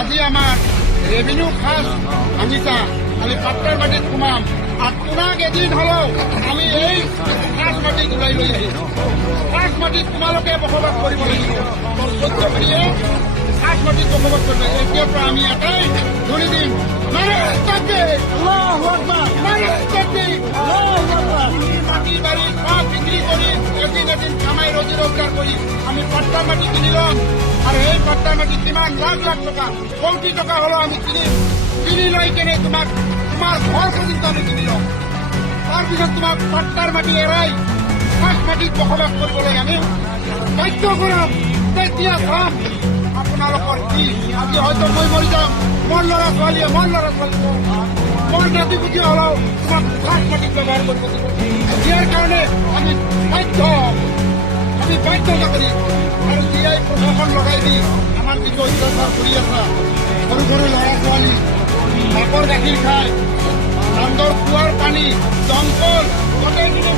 আজি আমাৰ ৰেভিনিউ খাজ ভাঙিছা আমি পাট্টাৰ মাটিত সোমাম আৰু তোমাক এদিন হলেও আমি এই খাজ মাটিত ঘূৰাই লৈ আহিছো খাজ মাটিত তোমালোকে বসবাস কৰিব লাগিব সত্যপীয়ে খাজ মাটিত বসবাস কৰিব এতিয়াৰ পৰা আমি এটাই ধৰি দিম মাটি বাৰী সব বিক্ৰী কৰি এদিন এদিন কামাই ৰজি ৰোজগাৰ কৰি আমি পাট্টাৰ মাটি কিনি ল'ম আৰু সেই পাট্টাৰ মাটি কিমান লাখ লাখ টকা কোটি টকা হলেও আমি কিনি লৈ কেনে তোমাক তোমাৰ ঘৰ পৰ্যন্ত আমি কিনি ল'ম তাৰপিছত তোমাক পাট্টাৰ মাটি এৰাই খাজ মাটিত বসবাস কৰিবলৈ আমি বাধ্য কৰাম তেতিয়া চাম আপোনালোকৰ কি আজি হয়তো মই মৰি যাম মোৰ ল'ৰা ছোৱালী মোৰ নাতি পুতি হলেও তোমাক খাজ মাটিত ব্যৱহাৰ কৰিব ইয়াৰ কাৰণে আমি বাধ্যতা কৰি আৰু জিআই প্ৰশাসন লগাই দি আমাৰ যিটো অত্যাচাৰ কৰি আছা সৰু সৰু ল'ৰা ছোৱালী মাকৰ গাখীৰ খায় বান্দৰ কুঁৱাৰ পানী জংঘল গোটেইখিনি